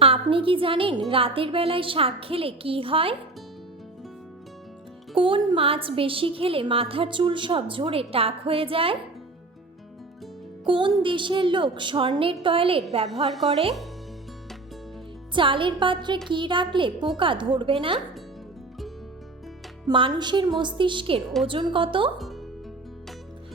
আপনি কি জানেন রাতের বেলায় শাক খেলে কি হয়? কোন মাছ বেশি খেলে মাথার চুল সব ঝরে টাক হয়ে যায়? কোন দেশের লোক স্বর্ণের টয়লেট ব্যবহার করে? চালের পাত্রে কি রাখলে পোকা ধরবে না? মানুষের মস্তিষ্কের ওজন কত?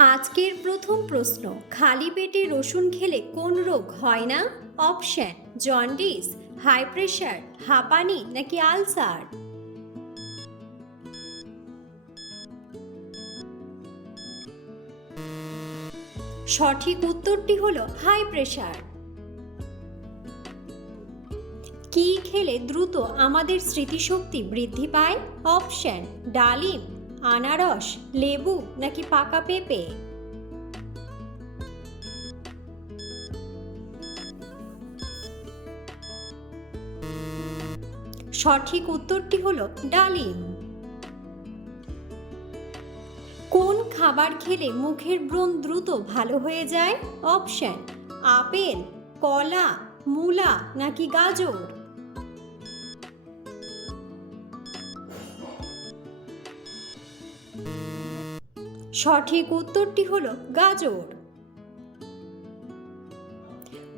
আজকের প্রথম প্রশ্ন, খালি পেটে রসুন খেলে কোন রোগ হয় না? অপশন, জন্ডিস, হাই প্রেশার, হাঁপানি নাকি আলসার? সঠিক উত্তরটি হলো হাই প্রেশার। কি খেলে দ্রুত আমাদের স্মৃতিশক্তি বৃদ্ধি পায়? অপশন, ডালিম আনারস, লেবু নাকি পাকা পেঁপে? সঠিক উত্তরটি হলো ডালিম। কোন খাবার খেলে মুখের ব্রণ দ্রুত ভালো হয়ে যায়? অপশন, আপেল, কলা, মূলা নাকি গাজর? সঠিক উত্তরটি হল গাজর।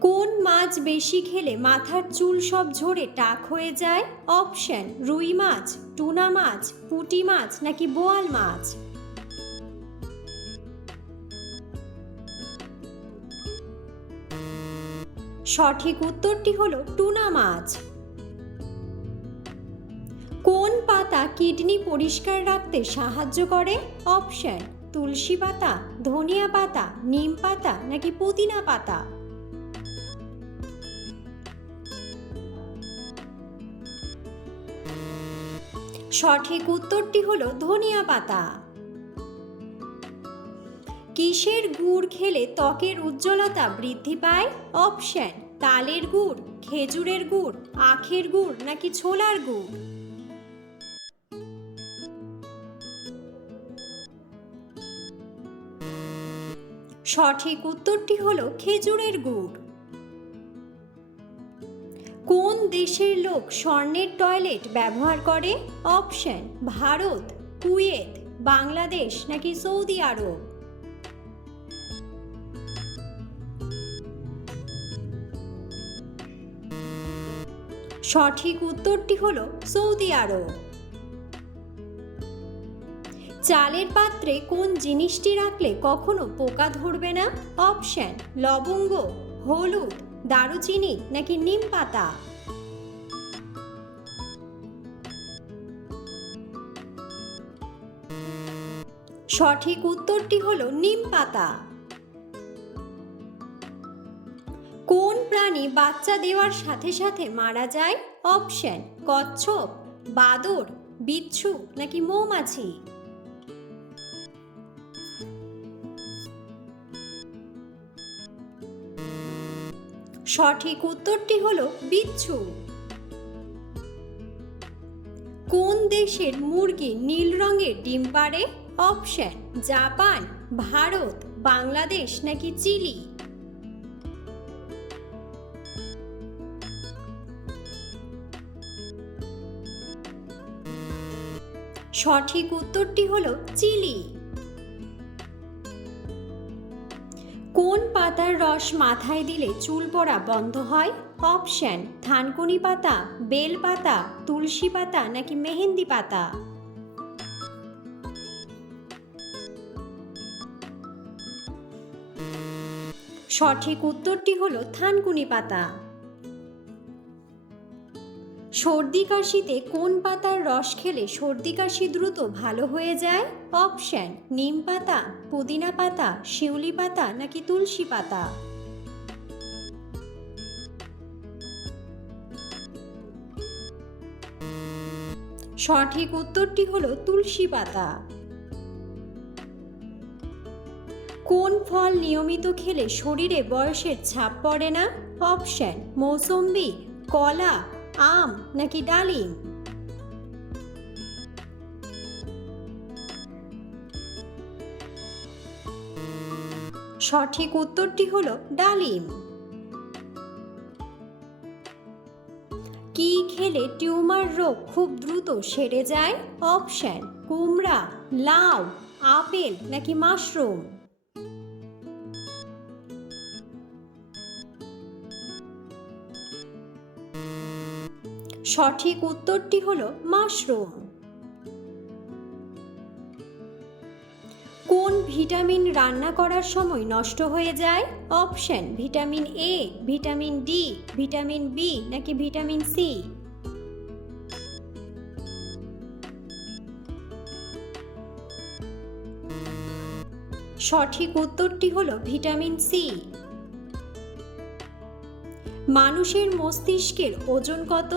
কোন মাছ বেশি খেলে মাথার চুল সব ঝরে টাক হয়ে যায়? অপশন, রুই মাছ, টুনা মাছ, পুঁটি মাছ নাকি বোয়াল মাছ? সঠিক উত্তরটি হল টুনা মাছ। কোন পাতা কিডনি পরিষ্কার রাখতে সাহায্য করে? অপশন তুলসী পাতা, ধনিয়া পাতা, নিম পাতা নাকি পুদিনা পাতা? সঠিক উত্তরটি হলো ধনিয়া পাতা। কিসের গুড় খেলে ত্বকের উজ্জ্বলতা বৃদ্ধি পায়? অপশন, তালের গুড়, খেজুরের গুড়, আখের গুড় নাকি ছোলার গুড়? সঠিক উত্তরটি হলো খেজুরের গুড়। কোন দেশের লোক স্বর্ণের টয়লেট ব্যবহার করে? অপশন, ভারত, কুয়েত, বাংলাদেশ নাকি সৌদি আরব? সঠিক উত্তরটি হলো সৌদি আরব। চালের পাত্রে কোন জিনিসটি রাখলে কখনো পোকা ধরবে না? অপশন, লবঙ্গ, হলুদ, দারুচিনি নাকি নিম পাতা? সঠিক উত্তরটি হলো নিম পাতা। কোন প্রাণী বাচ্চা দেওয়ার সাথে সাথে মারা যায়? অপশন, কচ্ছপ বাদর বিচ্ছু নাকি মৌমাছি? সঠিক উত্তরটি হলো বিচ্ছু। কোন দেশের মুরগি নীল রঙের ডিম পাড়ে? অপশন, জাপান, ভারত, বাংলাদেশ নাকি চিলি? সঠিক উত্তরটি হলো চিলি। কোন পাতার রস মাথায় দিলে চুল পড়া বন্ধ হয়? অপশন, থানকুনি পাতা, বেল পাতা, তুলসী পাতা নাকি মেহেন্দি পাতা? সঠিক উত্তরটি হলো থানকুনি পাতা। সর্দি কাশিতে কোন পাতার রস খেলে সর্দি কাশি দ্রুত ভালো হয়ে যায়? অপশান নিম পাতা, পুদিনা পাতা, শিউলি পাতা নাকি তুলসী পাতা? সঠিক উত্তরটি হলো তুলসী পাতা। কোন ফল নিয়মিত খেলে শরীরে বয়সের ছাপ পড়ে না? অপশান মৌসম্বি, কলা, আম নাকি ডালিম? সঠিক উত্তরটি হলো ডালিম। কি খেলে টিউমার রোগ খুব দ্রুত সেরে যায়? অপশন, কুমড়া, লাউ, আপেল নাকি মাশরুম? সঠিক উত্তরটি হলো মাশরুম। ভিটামিন রান্না করার সময় নষ্ট হয়ে যায়? Option, vitamin A vitamin D vitamin B নাকি ভিটামিন সি সঠিক উত্তরটি হলো ভিটামিন সি মানুষের মস্তিষ্কের ওজন কত?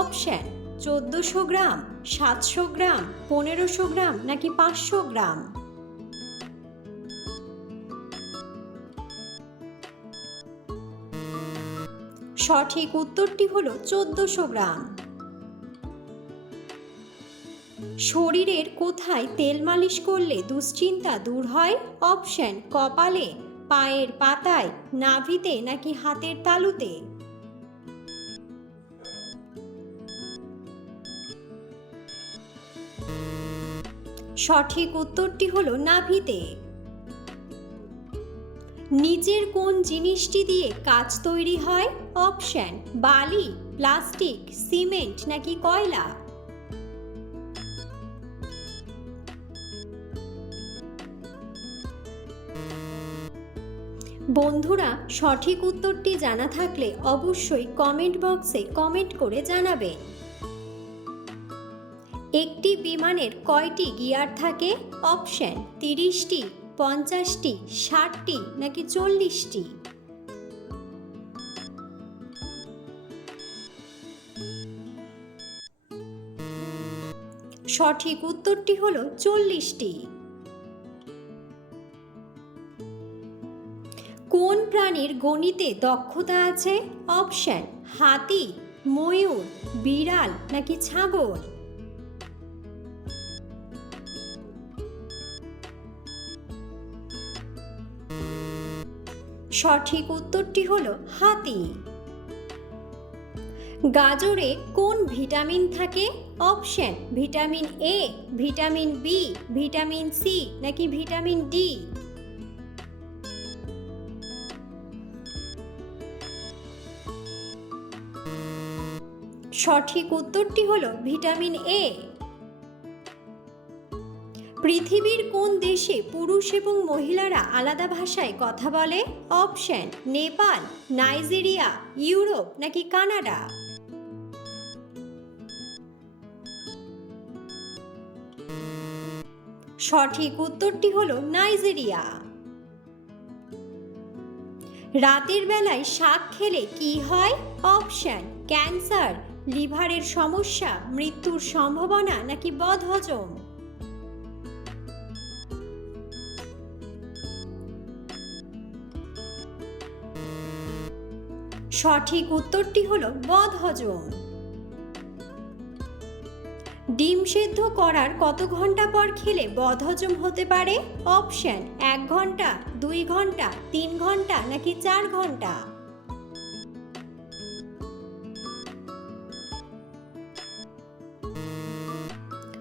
অপশন, চোদ্দশো গ্রাম, সাতশো গ্রাম, পনেরোশো গ্রাম নাকি পাঁচশো গ্রাম? সঠিক উত্তরটি হলো চোদ্দশো গ্রাম। শরীরের কোথায় তেল মালিশ করলে দুশ্চিন্তা দূর হয়? অপশন, কপালে, পায়ের পাতায়, নাভিতে নাকি হাতের তালুতে? সঠিক উত্তরটি হলো নাভিতে। নিচের কোন জিনিসটি দিয়ে কাজ তৈরি হয়? অপশন, বালি, প্লাস্টিক, সিমেন্ট নাকি কয়লা? বন্ধুরা, সঠিক উত্তরটি জানা থাকলে অবশ্যই কমেন্ট বক্সে কমেন্ট করে জানাবেন একটি বিমানের কয়টি গিয়ার থাকে? অপশন, তিরিশটি। পঞ্চাশটি, ষাটটি নাকি চল্লিশটি? সঠিক উত্তরটি হল চল্লিশটি। কোন প্রাণীর গণিতে দক্ষতা আছে? অপশন, হাতি, ময়ূর, বিড়াল নাকি ছাগল? সঠিক উত্তরটি হলো হাতি। গাজরে কোন ভিটামিন থাকে? Option, vitamin A vitamin B vitamin C নাকি ভিটামিন ডি সঠিক উত্তরটি হলো ভিটামিন এ পৃথিবীর কোন দেশে পুরুষ এবং মহিলারা আলাদা ভাষায় কথা বলে? অপশন, নেপাল, নাইজেরিয়া, ইউরোপ নাকি কানাডা? সঠিক উত্তরটি হলো নাইজেরিয়া। রাতের বেলায় শাক খেলে কি হয়? অপশন, ক্যান্সার, লিভারের সমস্যা, মৃত্যুর সম্ভাবনা নাকি বদহজম? সঠিক উত্তরটি হলো বদহজম। ডিম সেদ্ধ করার কত ঘণ্টা পর খেলে বদহজম হতে পারে? অপশন, এক ঘণ্টা, দুই ঘণ্টা, তিন ঘণ্টা নাকি চার ঘণ্টা?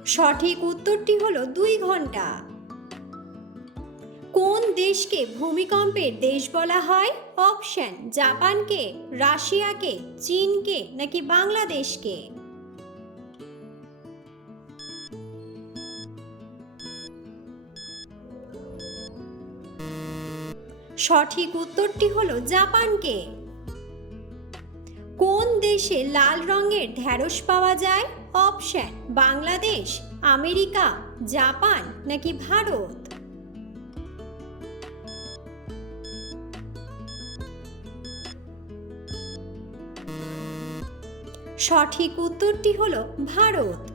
সঠিক উত্তরটি হলো দুই ঘণ্টা। দেশকে ভূমিকম্পের দেশ বলা হয়? অপশন, জাপানকে, রাশিয়াকে, চীনকে নাকি বাংলাদেশকে? সঠিক উত্তরটি হলো জাপানকে। কোন দেশে লাল রঙের ঢ্যাঁড়স পাওয়া যায়? অপশন, বাংলাদেশ, আমেরিকা, জাপান নাকি ভারত? সঠিক উত্তরটি হলো ভারত।